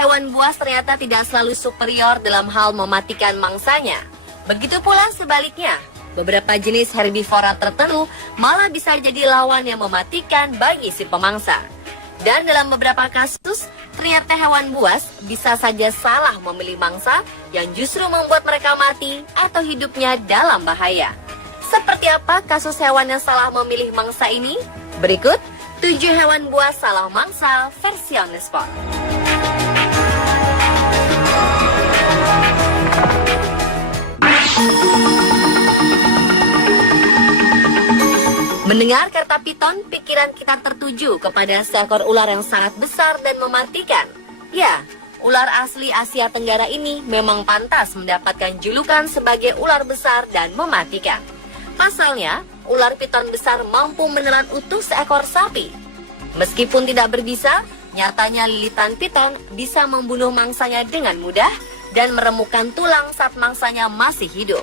hewan buas ternyata tidak selalu superior dalam hal mematikan mangsanya. Begitu pula sebaliknya, beberapa jenis herbivora tertentu malah bisa jadi lawan yang mematikan bagi si pemangsa. Dan dalam beberapa kasus, ternyata hewan buas bisa saja salah memilih mangsa yang justru membuat mereka mati atau hidupnya dalam bahaya. Seperti apa kasus hewan yang salah memilih mangsa ini? Berikut 7 hewan buas salah mangsa versi on the spot. Mendengar kata piton, pikiran kita tertuju kepada seekor ular yang sangat besar dan mematikan. Ya, ular asli Asia Tenggara ini memang pantas mendapatkan julukan sebagai ular besar dan mematikan. Pasalnya, ular piton besar mampu menelan utuh seekor sapi. Meskipun tidak berbisa, nyatanya lilitan piton bisa membunuh mangsanya dengan mudah dan meremukkan tulang saat mangsanya masih hidup.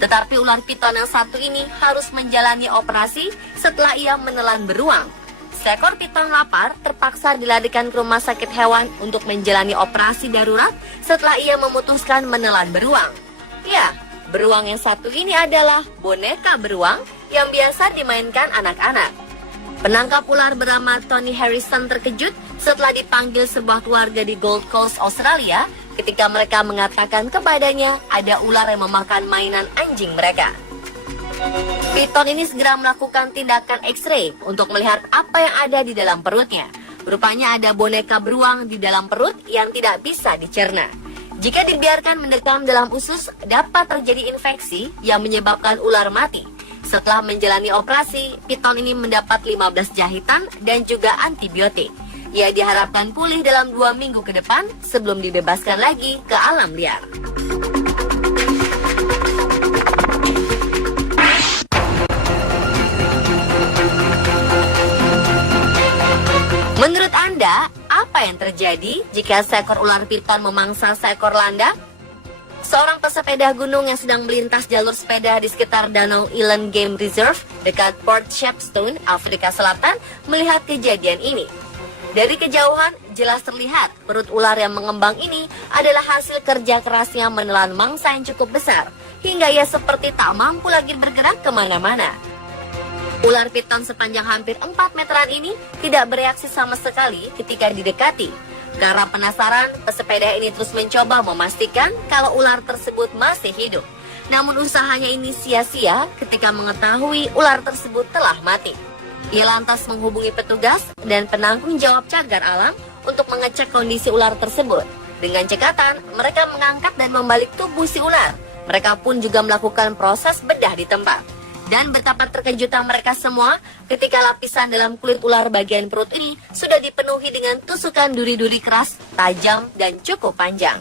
Tetapi ular piton yang satu ini harus menjalani operasi setelah ia menelan beruang. Seekor piton lapar terpaksa dilarikan ke rumah sakit hewan untuk menjalani operasi darurat setelah ia memutuskan menelan beruang. Ya, beruang yang satu ini adalah boneka beruang yang biasa dimainkan anak-anak. Penangkap ular bernama Tony Harrison terkejut setelah dipanggil sebuah keluarga di Gold Coast, Australia, ketika mereka mengatakan kepadanya ada ular yang memakan mainan anjing mereka. Piton ini segera melakukan tindakan X-ray untuk melihat apa yang ada di dalam perutnya. Rupanya ada boneka beruang di dalam perut yang tidak bisa dicerna. Jika dibiarkan mendekam dalam usus, dapat terjadi infeksi yang menyebabkan ular mati. Setelah menjalani operasi, piton ini mendapat 15 jahitan dan juga antibiotik. Ia diharapkan pulih dalam 2 minggu ke depan sebelum dibebaskan lagi ke alam liar. Menurut Anda, apa yang terjadi jika seekor ular piton memangsa seekor landak? Seorang pesepeda gunung yang sedang melintas jalur sepeda di sekitar Danau Eland Game Reserve dekat Port Shepstone, Afrika Selatan, melihat kejadian ini. Dari kejauhan, jelas terlihat perut ular yang mengembang ini adalah hasil kerja kerasnya menelan mangsa yang cukup besar, hingga ia seperti tak mampu lagi bergerak kemana-mana. Ular piton sepanjang hampir 4 meteran ini tidak bereaksi sama sekali ketika didekati. Karena penasaran, pesepeda ini terus mencoba memastikan kalau ular tersebut masih hidup. Namun usahanya ini sia-sia ketika mengetahui ular tersebut telah mati. Ia lantas menghubungi petugas dan penanggung jawab cagar alam untuk mengecek kondisi ular tersebut. Dengan cekatan, mereka mengangkat dan membalik tubuh si ular. Mereka pun juga melakukan proses bedah di tempat. Dan betapa terkejutnya mereka semua ketika lapisan dalam kulit ular bagian perut ini sudah dipenuhi dengan tusukan duri-duri keras, tajam, dan cukup panjang.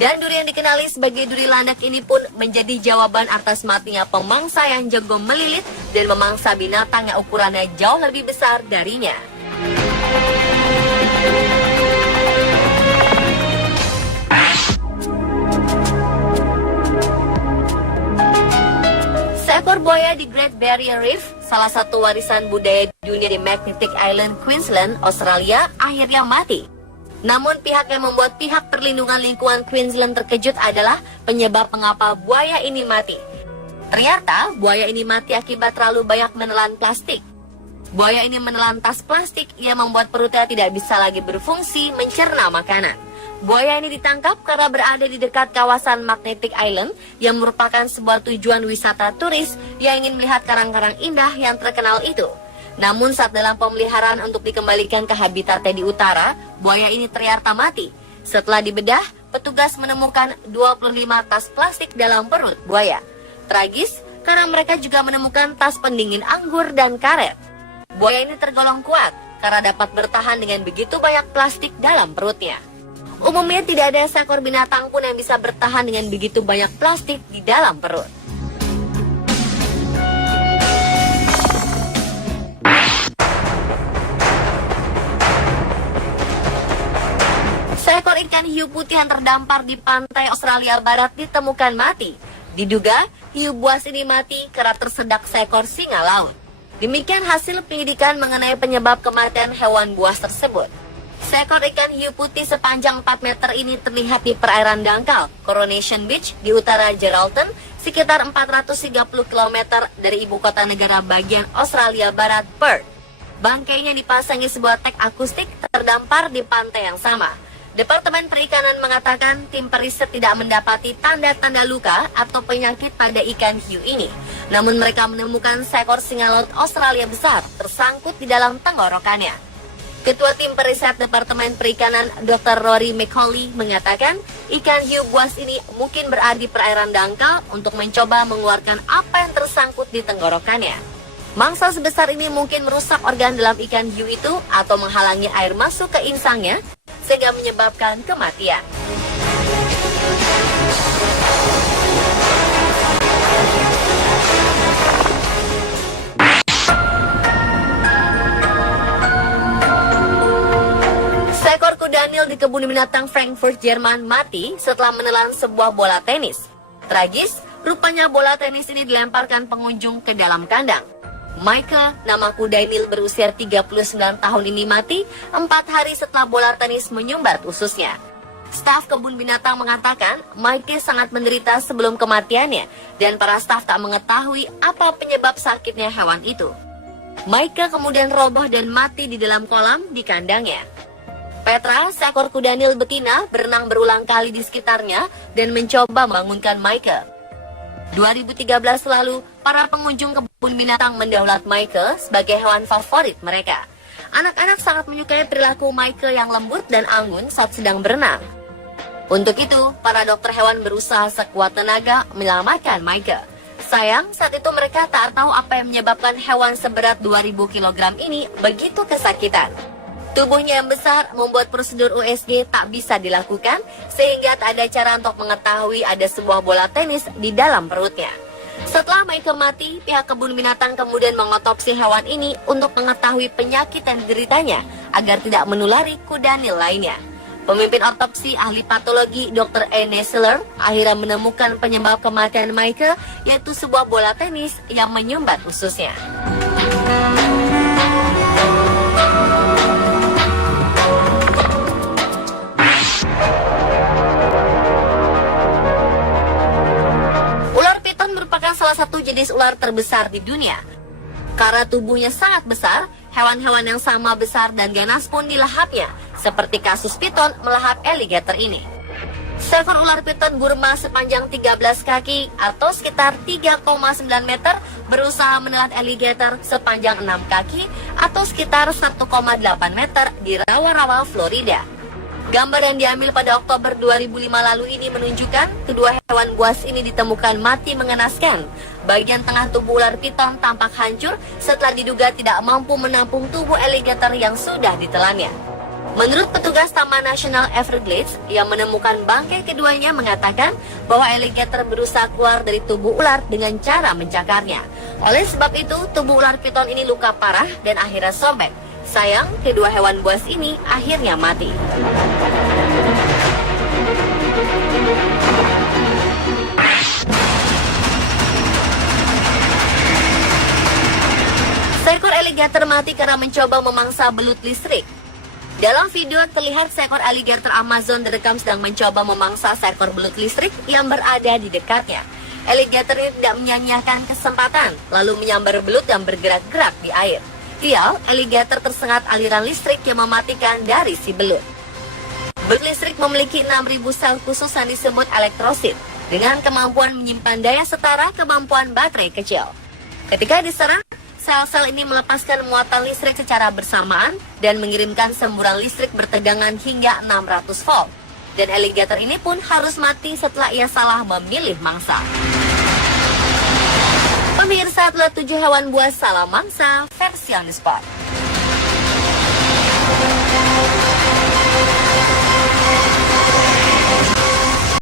Dan duri yang dikenali sebagai duri landak ini pun menjadi jawaban atas matinya pemangsa yang jago melilit dan memangsa binatang yang ukurannya jauh lebih besar darinya. Seekor buaya di Great Barrier Reef, salah satu warisan budaya dunia di Magnetic Island, Queensland, Australia, akhirnya mati. Namun pihak yang membuat pihak perlindungan lingkungan Queensland terkejut adalah penyebab mengapa buaya ini mati. Ternyata buaya ini mati akibat terlalu banyak menelan plastik. Buaya ini menelan tas plastik yang membuat perutnya tidak bisa lagi berfungsi mencerna makanan. Buaya ini ditangkap karena berada di dekat kawasan Magnetic Island yang merupakan sebuah tujuan wisata turis yang ingin melihat karang-karang indah yang terkenal itu. Namun saat dalam pemeliharaan untuk dikembalikan ke habitatnya di utara, buaya ini ternyata mati. Setelah dibedah, petugas menemukan 25 tas plastik dalam perut buaya. Tragis karena mereka juga menemukan tas pendingin anggur dan karet. Buaya ini tergolong kuat karena dapat bertahan dengan begitu banyak plastik dalam perutnya. Umumnya tidak ada seekor binatang pun yang bisa bertahan dengan begitu banyak plastik di dalam perut. Seekor ikan hiu putih yang terdampar di pantai Australia Barat ditemukan mati. Diduga, hiu buas ini mati karena tersedak seekor singa laut. Demikian hasil penyidikan mengenai penyebab kematian hewan buas tersebut. Seekor ikan hiu putih sepanjang 4 meter ini terlihat di perairan dangkal Coronation Beach di utara Geraldton, sekitar 430 km dari ibu kota negara bagian Australia Barat, Perth. Bangkainya dipasangi sebuah tag akustik terdampar di pantai yang sama. Departemen Perikanan mengatakan tim periset tidak mendapati tanda-tanda luka atau penyakit pada ikan hiu ini. Namun mereka menemukan seekor singa laut Australia besar tersangkut di dalam tenggorokannya. Ketua tim periset Departemen Perikanan Dr. Rory McCauley mengatakan ikan hiu buas ini mungkin berada di perairan dangkal untuk mencoba mengeluarkan apa yang tersangkut di tenggorokannya. Mangsa sebesar ini mungkin merusak organ dalam ikan hiu itu atau menghalangi air masuk ke insangnya sehingga menyebabkan kematian. Seekor kuda Nil di kebun binatang Frankfurt, Jerman mati setelah menelan sebuah bola tenis. Tragis, rupanya bola tenis ini dilemparkan pengunjung ke dalam kandang. Michael, nama kuda Nil berusia 39 tahun ini mati 4 hari setelah bola tenis menyumbat ususnya. Staf kebun binatang mengatakan Michael sangat menderita sebelum kematiannya dan para staf tak mengetahui apa penyebab sakitnya hewan itu. Michael kemudian roboh dan mati di dalam kolam di kandangnya. Petra, seekor kuda Nil betina, berenang berulang kali di sekitarnya dan mencoba membangunkan Michael. 2013 lalu, para pengunjung kebun binatang mendaulat Michael sebagai hewan favorit mereka. Anak-anak sangat menyukai perilaku Michael yang lembut dan anggun saat sedang berenang. Untuk itu, para dokter hewan berusaha sekuat tenaga menyelamatkan Michael. Sayang, saat itu mereka tak tahu apa yang menyebabkan hewan seberat 2000 kg ini begitu kesakitan. Tubuhnya yang besar membuat prosedur USG tak bisa dilakukan, sehingga tak ada cara untuk mengetahui ada sebuah bola tenis di dalam perutnya. Setelah Michael mati, pihak kebun binatang kemudian mengotopsi hewan ini untuk mengetahui penyakit yang dideritanya agar tidak menulari kuda Nil lainnya. Pemimpin otopsi ahli patologi Dr. Anne Seller akhirnya menemukan penyebab kematian Michael, yaitu sebuah bola tenis yang menyumbat ususnya. Salah satu jenis ular terbesar di dunia. Karena tubuhnya sangat besar, hewan-hewan yang sama besar dan ganas pun dilahapnya, seperti kasus piton melahap alligator ini. Seekor ular piton Burma sepanjang 13 kaki atau sekitar 3,9 meter berusaha menelan alligator sepanjang 6 kaki atau sekitar 1,8 meter di rawa-rawa Florida. Gambar yang diambil pada Oktober 2005 lalu ini menunjukkan kedua hewan buas ini ditemukan mati mengenaskan. Bagian tengah tubuh ular piton tampak hancur setelah diduga tidak mampu menampung tubuh alligator yang sudah ditelannya. Menurut petugas Taman Nasional Everglades yang menemukan bangkai keduanya mengatakan bahwa alligator berusaha keluar dari tubuh ular dengan cara mencakarnya. Oleh sebab itu, tubuh ular piton ini luka parah dan akhirnya sobek. Sayang, kedua hewan buas ini akhirnya mati. Seekor alligator mati karena mencoba memangsa belut listrik. Dalam video terlihat seekor alligator Amazon direkam sedang mencoba memangsa seekor belut listrik yang berada di dekatnya. Alligator ini tidak menyia-nyiakan kesempatan, lalu menyambar belut yang bergerak-gerak di air. Sial, alligator tersengat aliran listrik yang mematikan dari si belut. Belut listrik memiliki 6.000 sel khusus yang disebut elektrosit, dengan kemampuan menyimpan daya setara kemampuan baterai kecil. Ketika diserang, sel-sel ini melepaskan muatan listrik secara bersamaan dan mengirimkan semburan listrik bertegangan hingga 600 volt. Dan alligator ini pun harus mati setelah ia salah memilih mangsa. Pemirsa, adalah 7 hewan buas salah mangsa versi on the spot.